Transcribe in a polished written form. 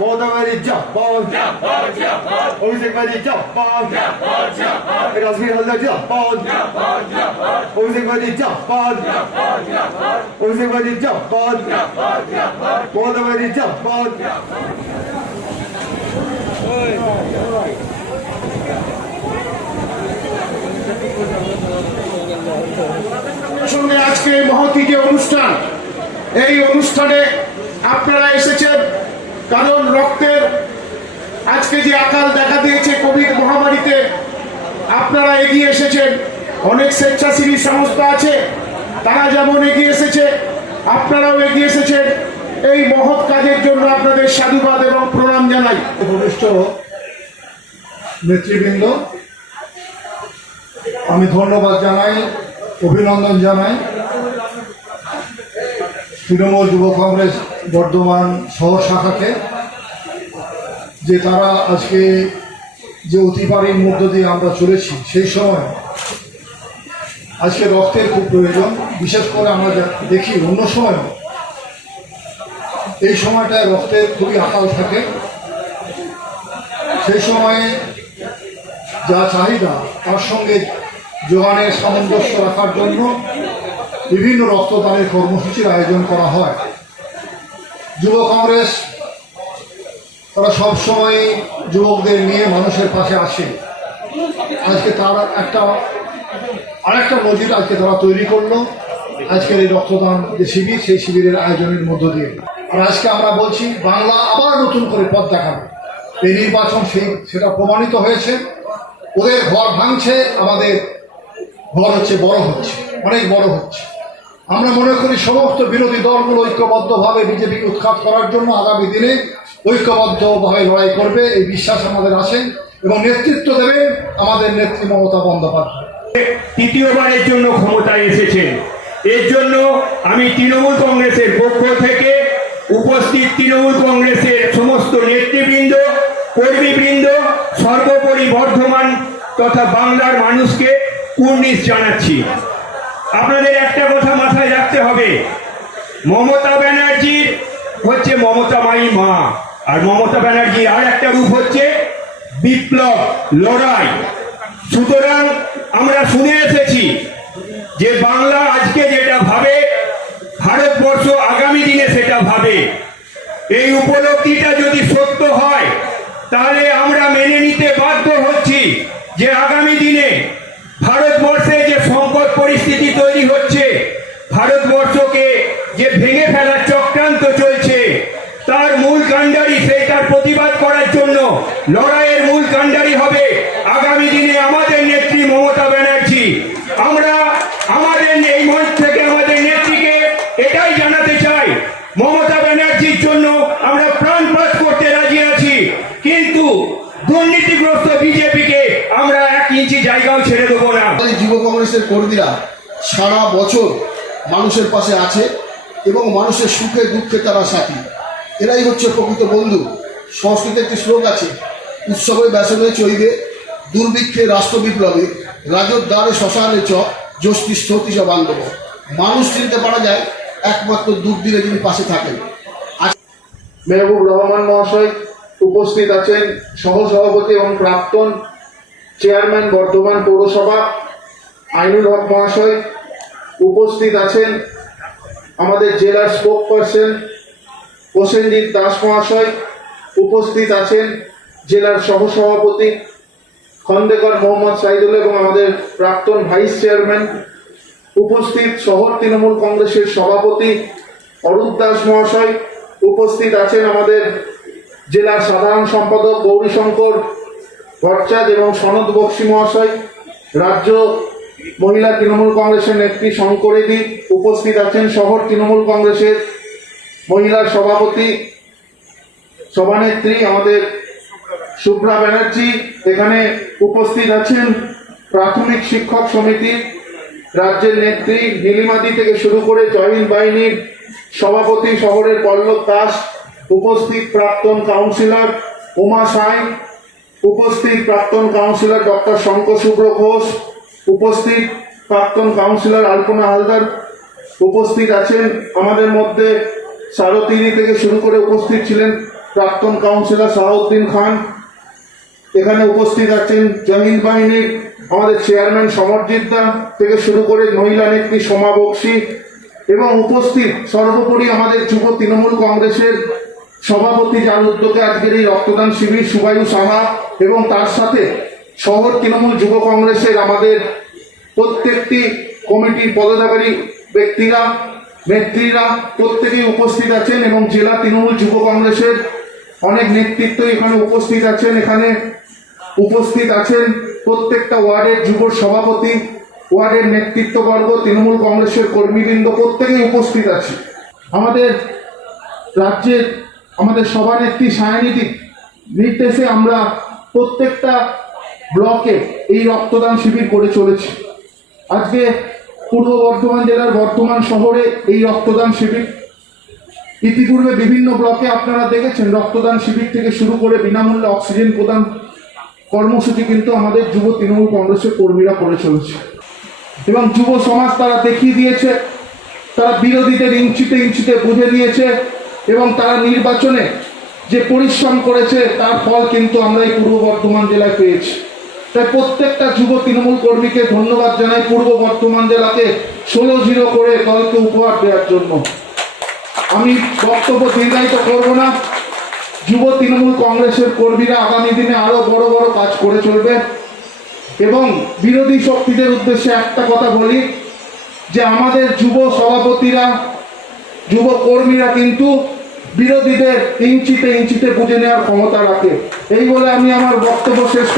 Godavari Japan, Ozekvari Japan, Razmir Halda Japan, Ozekvari Japan, Ozekvari Japan, Godavari Japan. সঙ্গে আজকে মহতী যে অনুষ্ঠান, এই অনুষ্ঠানে আপনারা এসেছেন কারণ রক্তের আজকে যে আকাল দেখা দিয়েছে কোভিড মহামারীতে আপনারা এগিয়ে এসেছেন। অনেক স্বেচ্ছাসেবী সংস্থা আছে, তারা যেমন এগিয়ে এসেছে আপনারাও এগিয়ে এসেছেন। এই মহৎ কাজের জন্য আপনাদের সাধুবাদ এবং প্রণাম জানাই। উপবিষ্ট নেতৃবৃন্দ, আমি ধন্যবাদ জানাই, অভিনন্দন জানাই তৃণমূল যুব কংগ্রেস বর্ধমান শহর শাখাকে, যে তারা আজকে যে অতিপারীর মধ্য দিয়ে আমরা চলেছি সেই সময় আজকে রক্তের খুব প্রয়োজন। বিশেষ করে আমরা দেখি অন্য সময়ও এই সময়টায় রক্তের খুবই আকাল থাকে। সেই সময়ে যা চাহিদা তার সঙ্গে যোগানের সামঞ্জস্য রাখার জন্য বিভিন্ন রক্তদানের কর্মসূচির আয়োজন করা হয়। যুব কংগ্রেস তারা সবসময় যুবকদের নিয়ে মানুষের পাশে আসে। আজকে তার আরেকটা নজির আজকে তারা তৈরি করলো আজকের এই রক্তদান যে শিবির, সেই শিবিরের আয়োজনের মধ্য দিয়ে। আর আজকে আমরা বলছি বাংলা আবার নতুন করে পথ দেখাবে। এই নির্বাচন সেটা প্রমাণিত হয়েছে। ওদের ঘর ভাঙছে, আমাদের ঘর হচ্ছে বড় হচ্ছে, অনেক বড় হচ্ছে। আমরা মনে করি সমস্ত বিরোধী দলগুলো ঐক্যবদ্ধভাবে বিজেপিকে উৎখাত করার জন্য আগামী দিনে ঐক্যবদ্ধভাবে লড়াই করবে, এই বিশ্বাস আমাদের আছে। এবং নেতৃত্ব দেবেন আমাদের নেত্রী মমতা বন্দ্যোপাধ্যায়। তৃতীয়বারের জন্য ক্ষমতায় এসেছেন। এর জন্য আমি তৃণমূল কংগ্রেসের পক্ষ থেকে উপস্থিত তৃণমূল কংগ্রেসের সমস্ত নেতৃবৃন্দ, কর্মীবৃন্দ, সর্বোপরি বর্ধমান তথা বাংলার মানুষকে কুর্নিশ জানাচ্ছি। আপনাদের একটা কথা মাথায় রাখতে হবে, মমতা ব্যানার্জির হচ্ছে মমতাময়ী মা, আর মমতা ব্যানার্জির আর একটা রূপ হচ্ছে বিপ্লব, লড়াই। সুতরাং আমরা শুনে এসেছি যে বাংলা আজকে যেটা ভাবে ভারতবর্ষ আগামী দিনে সেটা ভাবে। এই উপলব্ধিটা যদি সত্য হয় তাহলে আমরা মেনে নিতে বাধ্য হচ্ছি যে আগামী দিনে ভারতবর্ষে যে সংকট পরিস্থিতি তৈরি হচ্ছে, ভারতবর্ষকে যে ভেঙে ফেলার চক্রান্ত চলছে, তার মূল কাণ্ডারি, সেইটার প্রতিবাদ করার জন্য লড়াইয়ের মূল কাণ্ডারি হবে আগামী দিনে আমাদের নেত্রী মমতা ব্যানার্জি। আমরা আমাদের এই মঞ্চ থেকে আমাদের নেত্রীকে এটাই জানাতে চাই, মমতা ব্যানার্জির জন্য আমরা প্রাণপাত করতে রাজি আছি, কিন্তু দুর্নীতিগ্রস্ত বিজেপিকে আমরা 1 ইঞ্চি জায়গাও ছেড়ে দেবো না। যুব কংগ্রেসের কর্মীরা সারা বছর মানুষের পাশে আছে এবং মানুষের সুখে দুঃখে তারা সাথী। এরাই হচ্ছে প্রকৃত বন্ধু। সংস্কৃতে একটি শ্লোক আছে, উৎসবে ব্যসনে চৈবে দুর্ভিক্ষে রাষ্ট্র বিপ্লবে রাজোদ্ধারে শ্মশানে চ যষ্টি স্থতি চ বান্ধব। মানুষ চিনতে পারা যায় একমাত্র দুর্দিনে যিনি পাশে থাকেন। মেহবুব রহমান মহাশয় উপস্থিত আছেন, সহসভাপতি এবং প্রাক্তন চেয়ারম্যান বর্ধমান পৌরসভা আইনুল হক মহাশয় উপস্থিত আছেন, আমাদের জেলার স্পোক পার্সন প্রসেনজিৎ দাস মহাশয় উপস্থিত আছেন, জেলার সহসভাপতি খন্দেকর মোহাম্মদ সাইদুল এবং আমাদের প্রাক্তন ভাইস চেয়ারম্যান উপস্থিত, শহর তৃণমূল কংগ্রেসের সভাপতি অরূপ দাস মহাশয় উপস্থিত আছেন, আমাদের জেলার সাধারণ সম্পাদক গৌরীশঙ্কর ভট্টাচার্য এবং সনদ বক্সি মহাশয়, রাজ্য মহিলা তৃণমূল কংগ্রেসের নেত্রী শঙ্করেদি উপস্থিত আছেন, শহর তৃণমূল কংগ্রেসের মহিলার সভাপতি সভানেত্রী আমাদের শুভ্রা ব্যানার্জি এখানে উপস্থিত আছেন, প্রাথমিক শিক্ষক সমিতির রাজ্যের নেত্রী নীলিমাদি থেকে শুরু করে জয়িন বাহিনীর সভাপতি শহরের পল্লব দাস উপস্থিত, প্রাক্তন কাউন্সিলর উমা সাই উপস্থিত, প্রাক্তন কাউন্সিলর ডক্টর শঙ্কর শুভ্র ঘোষ উপস্থিত, প্রাক্তন কাউন্সিলর আলপনা হালদার উপস্থিত আছেন, আমাদের মধ্যে সারোতিরি থেকে শুরু করে উপস্থিত ছিলেন প্রাক্তন কাউন্সিলর শাহাউদ্দিন খান। এখানে উপস্থিত আছেন জহিন্দ বাহিনীর আমাদের চেয়ারম্যান সমরজিৎ দা থেকে শুরু করে মহিলা নেত্রী সোমা বক্সি, এবং উপস্থিত সর্বোপরি আমাদের যুব তৃণমূল কংগ্রেসের সভাপতি, যার উদ্যোগে আজকের এই রক্তদান শিবির, সুবায়ু সাহা, এবং তার সাথে শহর তৃণমূল যুব কংগ্রেসের আমাদের প্রত্যেকটি কমিটির পদাধিকারী ব্যক্তিরা, নেত্রীরা প্রত্যেকেই উপস্থিত আছেন, এবং জেলা তৃণমূল যুব কংগ্রেসের অনেক নেতৃত্ব এখানে উপস্থিত আছেন। এখানে উপস্থিত আছেন প্রত্যেকটা ওয়ার্ডের যুব সভাপতি, ওয়ার্ডের নেতৃত্ববর্গ, তৃণমূল কংগ্রেসের কর্মীবৃন্দ প্রত্যেকেই উপস্থিত আছে। আমাদের রাজ্যের আমাদের সভানেত্রী সায়নিধির নির্দেশে আমরা প্রত্যেকটা ব্লকে এই রক্তদান শিবির করে চলেছি। আজকে পূর্ব বর্ধমান জেলার বর্ধমান শহরে এই রক্তদান শিবির, ইতিপূর্বে বিভিন্ন ব্লকে আপনারা দেখেছেন রক্তদান শিবির থেকে শুরু করে বিনামূল্যে অক্সিজেন প্রদান কর্মসূচি কিন্তু আমাদের যুব তৃণমূল কংগ্রেসের কর্মীরা করে চলেছে, এবং যুব সমাজ তারা দেখিয়ে দিয়েছে, তারা বিরোধীদের ইঞ্চিতে ইঞ্চিতে বুঝে দিয়েছে, এবং তারা নির্বাচনে যে পরিশ্রম করেছে তার ফল কিন্তু আমরা এই পূর্ব বর্ধমান জেলায় পেয়েছি। তাই প্রত্যেকটা যুব তৃণমূল কর্মীকে ধন্যবাদ জানাই পূর্ব বর্ধমান জেলাকে 16-0 করে দলকে উপহার দেওয়ার জন্য। আমি বক্তব্য দীর্ঘায়িত করব না। যুব তৃণমূল কংগ্রেসের কর্মীরা আগামী দিনে আরো বড় বড় কাজ করে চলবে, এবং বিরোধী শক্তিদের উদ্দেশ্যে একটা কথা বলি যে আমাদের যুব সভাপতিরা, যুব কর্মীরা কিন্তু বিরোধীদের ইঞ্চিতে ইঞ্চিতে বুঝে নেওয়ার ক্ষমতা রাখে। এই বলে আমি আমার বক্তব্য শেষ